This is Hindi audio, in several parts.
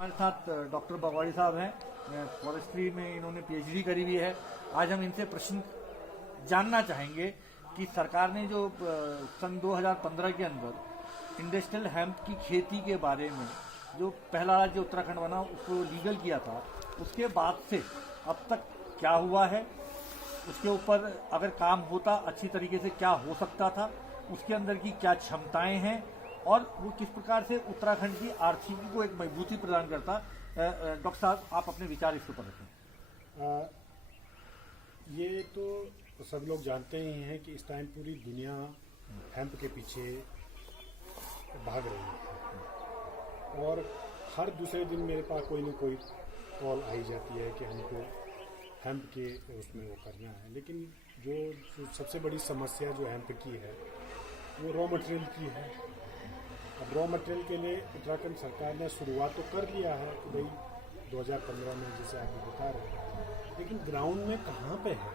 हमारे साथ डॉक्टर बगवाड़ी साहब हैं, फॉरेस्ट्री में इन्होंने पीएचडी करी हुई है। आज हम इनसे प्रश्न जानना चाहेंगे कि सरकार ने जो सन 2015 के अंदर इंडस्ट्रियल हेम्प की खेती के बारे में जो पहला राज्य उत्तराखंड बना उसको लीगल किया था, उसके बाद से अब तक क्या हुआ है, उसके ऊपर अगर काम होता अच्छी तरीके से क्या हो सकता था, उसके अंदर की क्या क्षमताएं हैं और वो किस प्रकार से उत्तराखंड की आर्थिकी को एक मजबूती प्रदान करता। डॉक्टर साहब, आप अपने विचार इसके ऊपर रखें। ये तो सब लोग जानते ही हैं कि इस टाइम पूरी दुनिया हेम्प के पीछे भाग रही है और हर दूसरे दिन मेरे पास कोई न कोई कॉल आई जाती है कि हमको हेम्प के उसमें वो करना है। लेकिन जो सबसे बड़ी समस्या जो हेम्प की है वो रॉ मटेरियल की है। अब रॉ मटेरियल के लिए उत्तराखंड सरकार ने शुरुआत तो कर लिया है कि भाई 2015 में जैसे आप बता रहे हैं, लेकिन ग्राउंड में कहाँ पे है,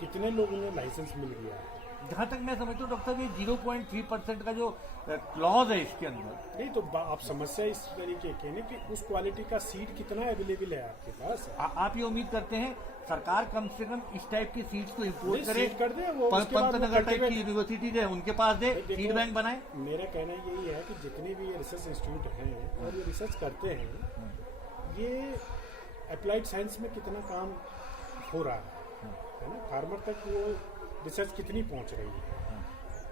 कितने लोगों ने लाइसेंस मिल गया है। जहाँ तक मैं समझता हूँ डॉक्टर साहब, ये 0.3% का जो क्लॉज है इसके अंदर नहीं, तो आप समस्या इस तरीके की है कि उस क्वालिटी का सीड कितना अवेलेबल है आपके पास। आप ये उम्मीद करते हैं सरकार कम से कम इस टाइप की सीड्स को इम्पोर्ट करे, कर दे, वो पंतनगर टाइप की यूनिवर्सिटीज है उनके पास दे, सीड बैंक बनाए। मेरा कहना यही है कि जितने भी रिसर्च इंस्टीट्यूट हैं और ये रिसर्च करते हैं, ये अप्लाइड साइंस में कितना काम हो रहा है ना, फार्मर तक वो रिसर्च कितनी पहुंच रही है।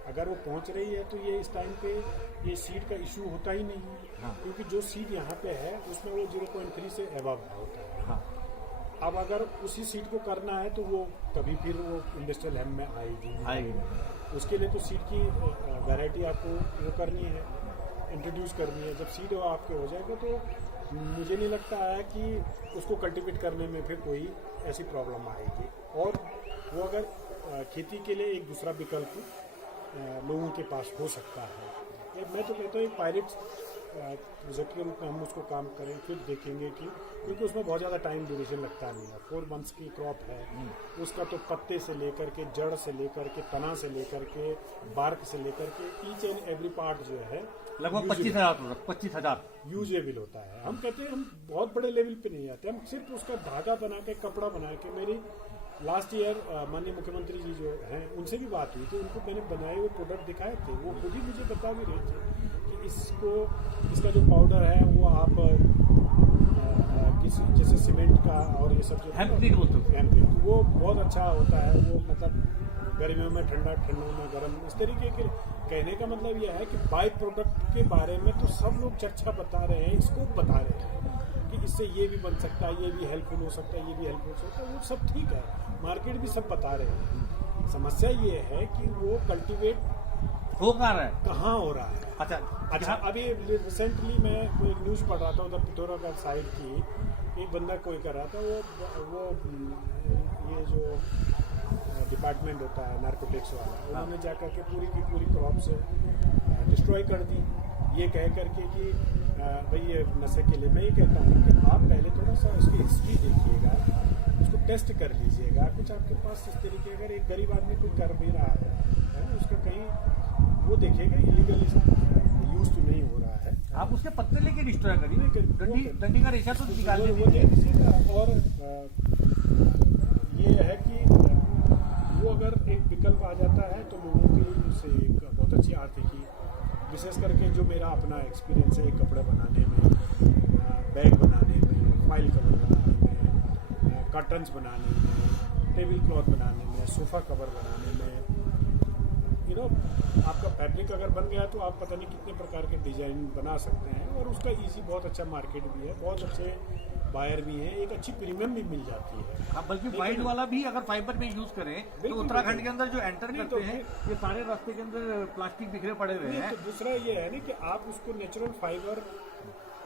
अगर वो पहुंच रही है तो ये इस टाइम पे ये सीड का इशू होता ही नहीं है, क्योंकि जो सीड यहाँ पे है उसमें वो 0.3 से अबव होता है। अब अगर उसी सीड को करना है तो वो कभी फिर वो इंडस्ट्रियल हेम्प में आएगी। उसके लिए तो सीड की वैरायटी आपको वो करनी है, इंट्रोड्यूस करनी है। जब सीड आपके हो जाएगा तो मुझे नहीं लगता है कि उसको कल्टीवेट करने में फिर कोई ऐसी प्रॉब्लम आएगी। और वो अगर खेती के लिए एक दूसरा विकल्प लोगों के पास हो सकता है। मैं तो कहता हूँ एक पायलट प्रोजेक्ट के रूप में हम उसको काम करें, फिर देखेंगे कि क्योंकि उसमें बहुत ज़्यादा टाइम ड्यूरेशन लगता नहीं है। 4 मंथ्स की क्रॉप है, उसका तो पत्ते से लेकर के, जड़ से लेकर के, तना से लेकर के, बार्क से लेकर के ईच एंड एवरी पार्ट जो है लगभग 25,000 यूजेबल होता है। हम कहते हैं हम बहुत बड़े लेवल पे नहीं आते, हम सिर्फ उसका धागा बना के, कपड़ा बना के। मेरी लास्ट ईयर माननीय मुख्यमंत्री जी जो हैं उनसे भी बात हुई थी, उनको मैंने बनाए हुए प्रोडक्ट दिखाए थे। वो खुद ही मुझे बता भी रहे थे कि इसका जो पाउडर है वो आप किसी जैसे सीमेंट का और ये सब जो हेम्पलिन बोलते हैं, वो बहुत अच्छा होता है। वो मतलब गर्मियों में ठंडा, ठंडों में गर्म, इस तरीके के। कहने का मतलब यह है कि बाई प्रोडक्ट के बारे में तो सब लोग चर्चा बता रहे हैं, इसको बता रहे हैं कि इससे ये भी बन सकता है, ये भी हेल्पफुल हो सकता है, ये भी हेल्पफुल हो सकता है। वो सब ठीक है, मार्केट भी सब बता रहे हैं। समस्या ये है कि वो कल्टीवेट हो कहाँ हो रहा है। अच्छा, अभी रिसेंटली मैं कोई न्यूज़ पढ़ रहा था उधर पिथौरागढ़ साइड की, एक बंदा कोई कर रहा था वो ये जो डिपार्टमेंट होता है नारकोटिक्स वाला, उन्होंने जाकर के पूरी की पूरी क्रॉप से डिस्ट्रॉय कर दी, ये कह करके कि भाई ये नशे के लिए। मैं ये कहता हूँ कि आप पहले थोड़ा सा उसकी हिस्ट्री देखिएगा, उसको टेस्ट कर लीजिएगा। कुछ आपके पास इस तरीके अगर एक गरीब आदमी कोई कर भी रहा है उसका कहीं वो देखिएगा इलीगल यूज तो नहीं हो रहा है। आप उसके पत्ते लेके डिस्ट्रॉय करिए, डंडी का रेशा तो निकाल दीजिएगा। और ये है कि वो अगर एक विकल्प आ जाता है तो लोगों के लिए उससे एक बहुत अच्छी आर्थिकी, विशेष करके जो मेरा अपना एक्सपीरियंस है कपड़े बनाने में, बैग बनाने में, फाइल कवर बनाने में, कर्टन्स बनाने में, टेबल क्लॉथ बनाने में, सोफ़ा कवर बनाने में, आपका फैब्रिक अगर बन गया तो आप पता नहीं कितने प्रकार के डिज़ाइन बना सकते हैं। और उसका इजी बहुत अच्छा मार्केट भी है, बहुत अच्छे बायर भी हैं, एक अच्छी प्रीमियम भी मिल जाती है। बल्कि वाइट वाला भी अगर फाइबर में यूज करें तो उत्तराखंड के अंदर जो एंटर करते हैं ये सारे रास्ते के अंदर प्लास्टिक बिखरे पड़े हुए हैं। तो दूसरा ये है ना कि आप उसको नेचुरल फाइबर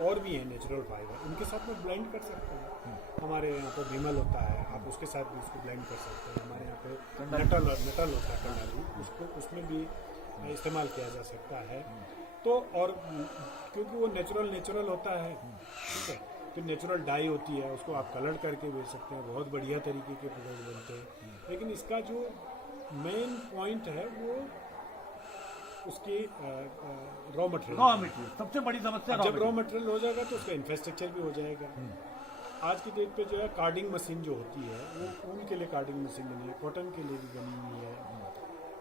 और भी है, नेचुरल फाइबर उनके साथ में ब्लेंड कर सकते हैं। हमारे यहाँ पे विमल होता है, आप उसके साथ भी उसको ब्लेंड कर सकते हैं। हमारे यहाँ पे नटल होता है कंडाली, उसको उसमें भी इस्तेमाल किया जा सकता है। तो और क्योंकि वो नेचुरल होता है, ठीक है, तो नेचुरल डाई होती है, उसको आप कलर करके बेच सकते हैं, बहुत बढ़िया तरीके के प्रोडक्ट बनते हैं। लेकिन इसका जो मेन पॉइंट है वो उसकी रॉ मटेरियल। रॉ मटेरियल सबसे बड़ी समस्या। जब रॉ मटेरियल हो जाएगा तो उसका इंफ्रास्ट्रक्चर भी हो जाएगा। आज की डेट पे जो है कार्डिंग मशीन जो होती है वो ऊन के लिए कार्डिंग मशीन बनी है, कॉटन के लिए भी बनी हुई है,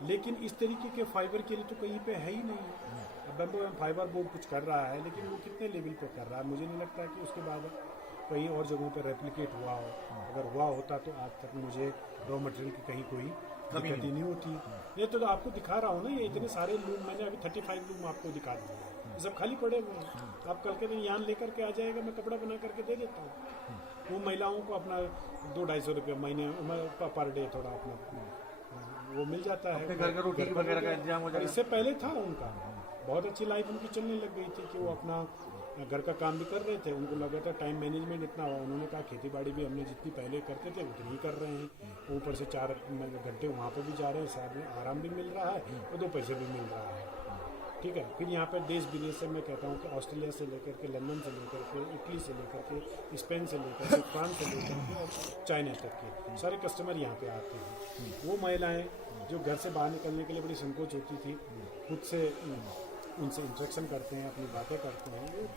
लेकिन इस तरीके के फाइबर के लिए तो कहीं पे है ही नहीं है। अब बैम्बू फाइबर बोर्ड कुछ कर रहा है, लेकिन वो कितने लेवल पे कर रहा है, मुझे नहीं लगता कि उसके बाद कहीं और जगहों पे रेप्लिकेट हुआ हो। अगर हुआ होता तो आज तक मुझे रॉ मटेरियल की कहीं कोई दिक्कत ही नहीं होती। ये तो आपको दिखा रहा हूँ ना, ये इतने सारे लूम मैंने अभी 35 लूम आपको दिखा दिए, ये सब खाली पड़े हुए हैं। आप कल के दिन यहाँ लेकर के आ जाएगा, मैं कपड़ा बना करके दे देता हूँ। वो महिलाओं को अपना 200-250 रुपये महीने पर डे थोड़ा अपना वो मिल जाता है, घर का रोटी वगैरह का इंतजाम हो जाएगा। इससे पहले था उनका बहुत अच्छी लाइफ उनकी चलने लग गई थी कि वो अपना घर का काम भी कर रहे थे, उनको लगा था टाइम मैनेजमेंट इतना हुआ। उन्होंने कहा खेती बाड़ी भी हमने जितनी पहले करते थे उतनी ही कर रहे हैं, ऊपर से 4 घंटे वहाँ पे भी जा रहे हैं, साथ में आराम भी मिल रहा है और 2 पैसे भी मिल रहा है। ठीक है, फिर यहाँ पर देश विदेश से मैं कहता हूँ कि ऑस्ट्रेलिया से लेकर के, लंदन से लेकर के, इटली से लेकर के, स्पेन से लेकर के, फ्रांस से लेकर के और चाइना तक के सारे कस्टमर यहाँ पे आते हैं। वो महिलाएं जो घर से बाहर निकलने के लिए बड़ी संकोच होती थी, खुद से उनसे इंटरेक्शन करते हैं, अपनी बातें करते हैं, ये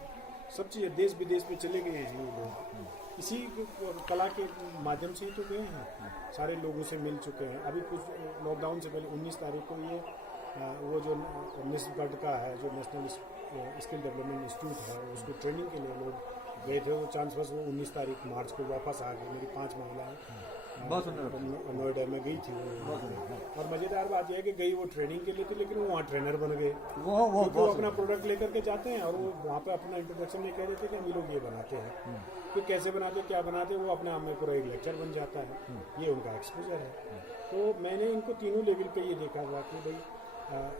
सब चीज़ें देश विदेश में चले गए हैं ये लोग। इसी कला के माध्यम से ही तो गए हैं, सारे लोगों से मिल चुके हैं। अभी कुछ लॉकडाउन से पहले 19 तारीख को ये वो जो निस्बत का है, जो नेशनल स्किल डेवलपमेंट इंस्टीट्यूट है, उसको ट्रेनिंग के लिए लोग गए थे। वो चांस बस वो 19 तारीख मार्च को वापस आ गई। मेरी 5 महिलाएं नोएडा में गई थी वो। और मज़ेदार बात यह है कि गई वो ट्रेनिंग के लिए थी, लेकिन वो वहाँ ट्रेनर बन गए। वो अपना प्रोडक्ट लेकर के जाते हैं और वो वहाँ पे अपना इंट्रोडक्शन में कह रहे थे कि हम लोग ये बनाते हैं, तो कैसे बनाते क्या बनाते, वो अपने आप में पूरा एक लेक्चर बन जाता है। ये उनका एक्सपोजर है। तो मैंने इनको तीनों लेवल पे ये देखा हुआ कि भाई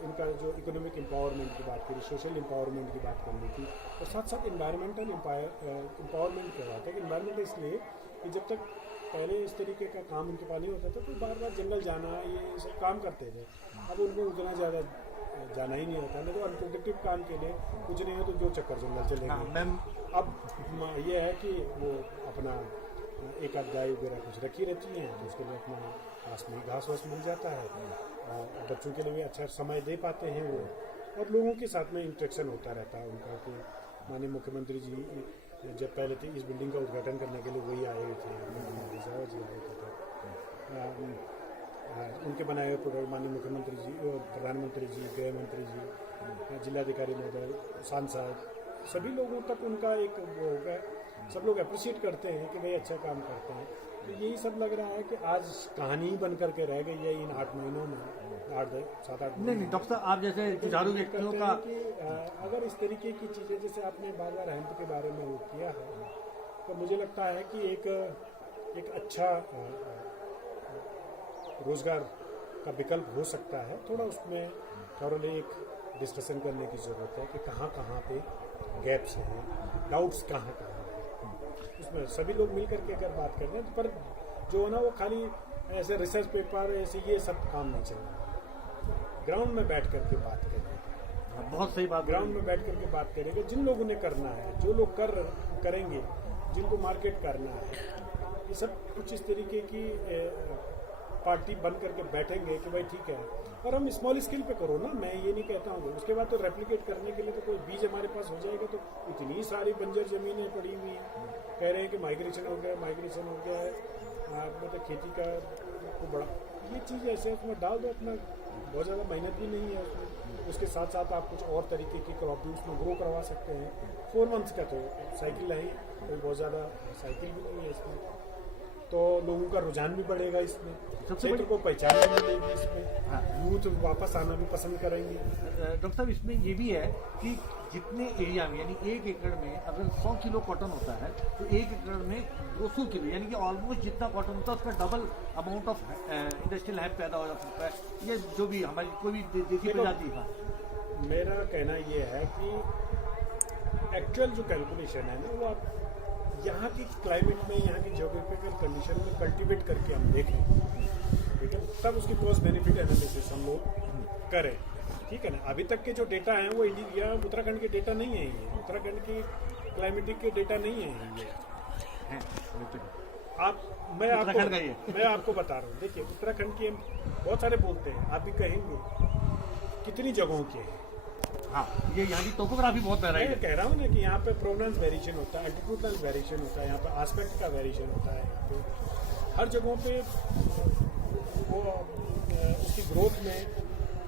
इनका जो इकोनॉमिक एम्पावरमेंट की बात करी, सोशल एम्पावरमेंट की बात करनी थी, और साथ साथ इन्वायरमेंटल एम्पावरमेंट कह रहा था कि इन्वायरमेंट इसलिए कि जब तक पहले इस तरीके का काम उनके पास नहीं होता था तो बार बार जंगल जाना ये सब काम करते थे। अब उनको उतना ज़्यादा जाना ही नहीं होता, नहीं तो अनप्रोडक्टिव काम के लिए कुछ नहीं हो तो 2 चक्कर जंगल चले गए। अब ये है कि वो अपना एक आध गाय वगैरह कुछ रखी रहती हैं, तो उसके लिए अपना पास में घास वास मिल जाता है, और बच्चों के लिए भी अच्छा समय दे पाते हैं वो, और लोगों के साथ में इंटरेक्शन होता रहता है उनका। कि माननीय मुख्यमंत्री जी जब पहले थे इस बिल्डिंग का उद्घाटन करने के लिए वही आए हुए थे, जी आए थे, उनके बनाए हुए प्रोडक्ट माननीय मुख्यमंत्री जी, प्रधानमंत्री जी, गृह मंत्री जी, जिलाधिकारी महोदय, सांसद, सभी लोगों तक उनका एक वो हो गया। सब लोग अप्रिशिएट करते हैं कि भाई अच्छा काम करते हैं। तो यही सब लग रहा है कि आज कहानी बन करके रह गई है इन 8 महीनों में, 7-8 नहीं डॉक्टर साहब, आप जैसे जुझारू व्यक्तियों का कि अगर इस तरीके की चीज़ें जैसे आपने बार बार हेल्थ के बारे में वो किया है, तो मुझे लगता है कि एक अच्छा रोज़गार का विकल्प हो सकता है। थोड़ा उसमें थोड़ा एक डिस्कशन करने की ज़रूरत है कि कहाँ कहाँ पे गैप्स हैं, डाउट्स कहाँ कहाँ हैं, उसमें सभी लोग मिल करके अगर बात करते हैं। पर जो है ना वो खाली ऐसे रिसर्च पेपर ऐसे ये सब काम नहीं चल रहा। ग्राउंड में बैठ करके बात करें, बहुत सही बात, ग्राउंड में बैठ करके बात करेंगे। जिन लोगों ने करना है, जो लोग करेंगे, जिनको मार्केट करना है, ये सब कुछ इस तरीके की पार्टी बन करके बैठेंगे कि भाई ठीक है, और हम स्मॉल स्केल पे करो ना, मैं ये नहीं कहता हूँ। उसके बाद तो रेप्लिकेट करने के लिए तो कोई बीज हमारे पास हो जाएगा, तो इतनी सारी बंजर ज़मीनें पड़ी हुई हैं। कह रहे हैं कि माइग्रेशन हो गया है, मतलब खेती का को बड़ा ये चीज़ ऐसे उसमें डाल दो, अपना बहुत ज़्यादा मेहनत भी नहीं है उसमें। उसके साथ साथ आप कुछ और तरीके की क्रॉप भी उसमें ग्रो करवा सकते हैं। 4 मंथ्स का तो साइकिल है ही, कोई बहुत ज़्यादा साइकिल भी नहीं है इसमें, तो लोगों का रुझान भी बढ़ेगा इसमें, क्षेत्र को पहचान भी मिलेगी इसमें, यूथ वापस आना भी पसंद करेंगे। डॉक्टर साहब, इसमें ये भी है कि जितने एरिया में, यानी 1 एकड़ में अगर 100 किलो कॉटन होता है तो 1 एकड़ में 200 किलो, यानी कि ऑलमोस्ट जितना कॉटन होता है उसका double amount of industrial hemp पैदा हो सकता है। ये जो भी हमारी कोई भी देसी प्रजाति का, मेरा कहना ये है कि एक्चुअल जो कैलकुलेशन है ना, वो आप यहाँ की क्लाइमेट में, यहाँ की जियोग्राफिकल कंडीशन में कल्टीवेट करके हम देखें, ठीक है, तब उसकी कॉस्ट बेनिफिट एनालिसिस हम लोग करें, ठीक है ना। अभी तक के जो डेटा हैं वो इंडिया उत्तराखंड के डेटा नहीं है, ये उत्तराखंड की क्लाइमेटिक के डेटा नहीं है ये। मैं आपको बता रहा हूँ, देखिए उत्तराखंड की बहुत सारे बोलते हैं, आप भी कहेंगे कितनी जगहों के हैं। हाँ, ये यहाँ की टोपोग्राफी बहुत मैं वेराइटी है। कह रहा हूँ ना कि यहाँ पे प्रोवेनेंस वेरिएशन होता है, एल्टीट्यूडनल वेरिएशन होता है, यहाँ पे एस्पेक्ट का वेरिएशन होता है। यहाँ पे हर जगहों पे वो उसकी ग्रोथ में,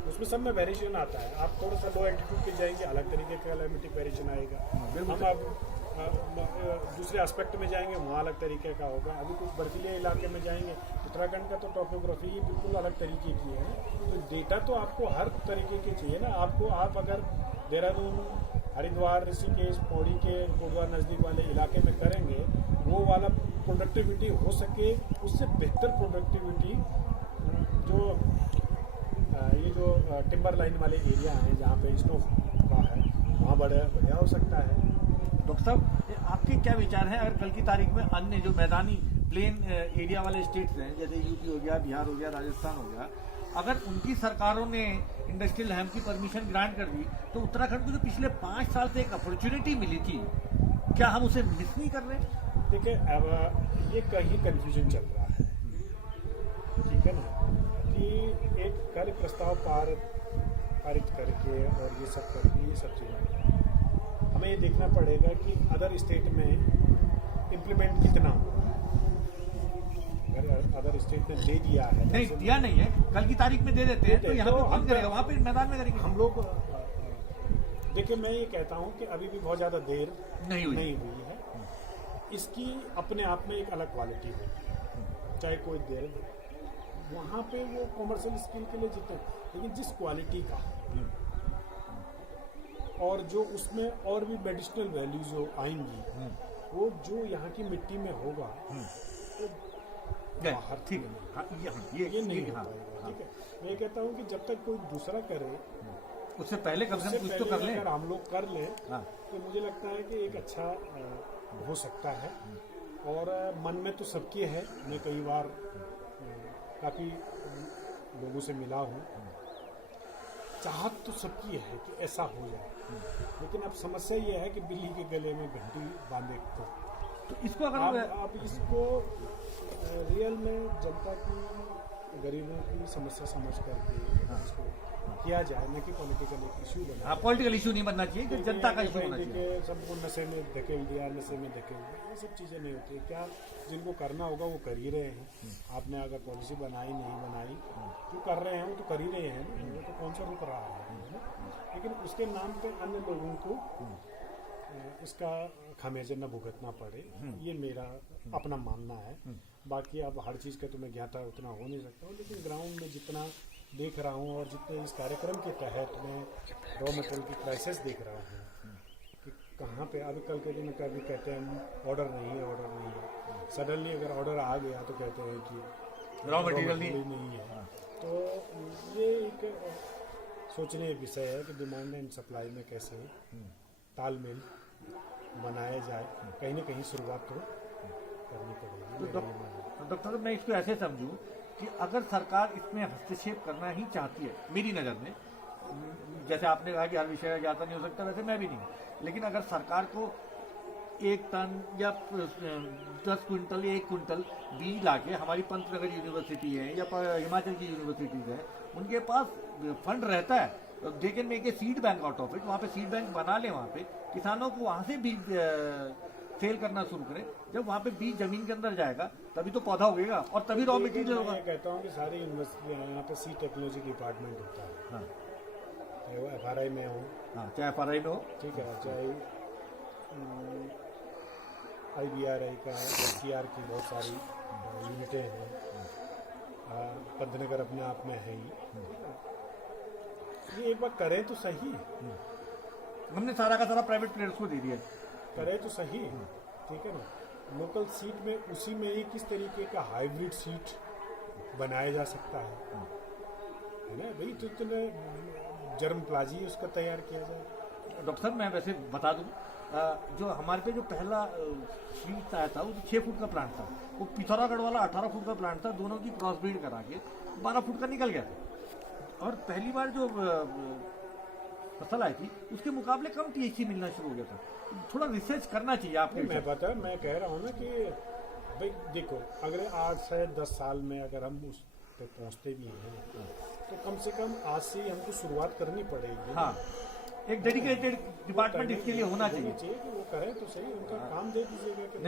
उसमें सब में वेरिएशन आता है। आप थोड़ा सा लो एल्टीट्यूड पे जाएंगे, अलग तरीके का क्लाइमेटिक वेरिएशन आएगा। हम अब दूसरे एस्पेक्ट में जाएंगे, वहाँ अलग तरीके का होगा। अभी कुछ बर्फीले इलाके में जाएंगे, उत्तराखंड का तो टोपोग्राफी बिल्कुल अलग तरीके की है। तो डेटा तो आपको हर तरीके के चाहिए ना। आप अगर देहरादून, हरिद्वार, ऋषिकेश, पौड़ी के कोटद्वार नज़दीक वाले इलाके में करेंगे, वो वाला प्रोडक्टिविटी हो सके, उससे बेहतर प्रोडक्टिविटी जो टिम्बर लाइन वाले एरिया हैं जहाँ पे स्नो का है, वहाँ बढ़िया हो सकता है। डॉक्टर साहब, आपके क्या विचार हैं अगर कल की तारीख में अन्य जो मैदानी प्लेन एरिया वाले स्टेट्स हैं, जैसे यूपी हो गया, बिहार हो गया, राजस्थान हो गया, अगर उनकी सरकारों ने इंडस्ट्रियल हैम्प की परमिशन ग्रांट कर दी, तो उत्तराखंड को जो पिछले 5 साल से एक अपॉर्चुनिटी मिली थी, क्या हम उसे मिस नहीं कर रहे? देखिए, अब ये कहीं कंफ्यूजन चल रहा है, ठीक है ना, कि एक कार्य प्रस्ताव पारित करके और ये सब करके ये सब चीज़ें हमें ये देखना पड़ेगा कि अदर स्टेट में इम्प्लीमेंट कितना हुआ है। अगर अदर स्टेट ने दे दिया है, नहीं दिया नहीं है, कल की तारीख में दे देते हैं, तो यहाँ पे कौन करेगा? वहाँ पे मैदान में करेंगे हम लोग। देखिए, मैं ये कहता हूँ कि अभी भी बहुत ज़्यादा देर नहीं हुई है। इसकी अपने आप में एक अलग क्वालिटी है, चाहे कोई देर वहाँ पे वो कॉमर्शियल स्किल के लिए जीते, लेकिन जिस क्वालिटी का और जो उसमें और भी मेडिसिनल वैल्यूज जो आएंगी, वो जो यहाँ की मिट्टी में होगा, तो बाहर ठीक है, ये नहीं हो हाँ, पाएगा। ठीक है, मैं कहता हूँ कि जब तक कोई दूसरा करे, उससे पहले कम से कम कुछ तो कर लें। अगर हम लोग कर लें, हाँ। तो मुझे लगता है कि एक अच्छा हो सकता है। और मन में तो सबके है। मैं कई बार काफ़ी लोगों से मिला हूँ, चाहत तो सबकी है कि ऐसा हो जाए, लेकिन अब समस्या ये है कि बिल्ली के गले में घंटी बांधे तो इसको अगर आप इसको रियल में जनता की, गरीबों की समस्या समझ करके इसको किया जाए, न कि पॉलिटिकल इशू बना। हाँ, पॉलिटिकल इशू नहीं बनना चाहिए, कि जनता का इशू होना चाहिए। सबको नशे में धकेल दिया, नशे में धकेल दिया, ये सब चीज़ें नहीं होती। क्या जिनको करना होगा वो कर ही रहे हैं। आपने अगर पॉलिसी बनाई नहीं बनाई, जो कर रहे हैं वो तो कर ही रहे हैं ना, वो तो कौन सा रुक रहा है ना। लेकिन उसके नाम पे अन्य लोगों को इसका खामियाजा न भुगतना पड़े, ये मेरा अपना मानना है। बाकी अब हर चीज़ का तो मैं ज्ञाता उतना हो नहीं सकता हूँ, लेकिन ग्राउंड में जितना देख रहा हूँ और जितने इस कार्यक्रम के तहत मैं रॉ मटेरियल की क्राइसिस देख रहा हूँ कि कहाँ पे अभी कल के दिन कभी कहते हैं ऑर्डर नहीं है, सडनली अगर ऑर्डर आ गया तो कहते हैं कि रॉ मटेरियल नहीं है। तो ये एक सोचने का विषय है कि डिमांड एंड सप्लाई में कैसे तालमेल बनाया जाए। कहीं ना कहीं शुरुआत तो करनी पड़ेगी। डॉक्टर, मैं इसको ऐसे समझूं कि अगर सरकार इसमें हस्तक्षेप करना ही चाहती है, मेरी नज़र में, जैसे आपने कहा कि हर विषय का ज्ञाता नहीं हो सकता, वैसे मैं भी नहीं, लेकिन अगर सरकार को 1 टन या 10 क्विंटल या 1 क्विंटल बीज लाके, हमारी पंतनगर यूनिवर्सिटी है या हिमाचल की यूनिवर्सिटीज़ है, उनके पास फंड रहता है, they can make a seed bank out of it, वहाँ पे सीड बैंक बना ले, वहाँ पे किसानों को वहाँ से बीज सेल करना शुरू करें। जब वहाँ पे बीज जमीन के अंदर जाएगा तभी तो पौधा उगेगा और तभी रॉ मटेरियल होगा। मैं कहता हूँ कि सारी यूनिवर्सिटी यहाँ पे सी टेक्नोलॉजी डिपार्टमेंट होता है। हाँ, चाहे वो FRI में हो, हाँ, चाहे FRI में हो, ठीक है, चाहे IBRI का, STR की बहुत सारी यूनिटें हैं, पंतनगर अपने आप में है ही। ये एक बार करें तो सही, हमने सारा का सारा प्राइवेट प्लेयर्स को दे दिया, करे तो सही, ठीक है ना। लोकल सीट में उसी में ही किस तरीके का हाइब्रिड सीट बनाया जा सकता है ना भाई, तो इतने जर्म प्लाजी उसका तैयार किया जाए। डॉक्टर साहब, मैं वैसे बता दूं, जो हमारे पे जो पहला सीट आया था वो 6 फुट का प्लांट था, वो पिथौरागढ़ वाला 18 फुट का प्लांट था, दोनों की क्रॉस ब्रीड करा के 12 फुट का निकल गया था। और पहली बार जो फसल आई थी उसके मुकाबले कम THC मिलना शुरू हो गया था। थोड़ा रिसर्च करना चाहिए आपके। मैं कह रहा हूँ ना कि भाई देखो, अगले 8 से 10 साल में अगर हम उस पे पहुँचते भी हैं तो कम से कम आज से ही हमको शुरुआत करनी पड़ेगी। हाँ, एक डेडिकेटेड डिपार्टमेंट इसके लिए होना चाहिए। कि वो करें तो सही, उनका काम दे दीजिएगा कि